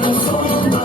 Богом.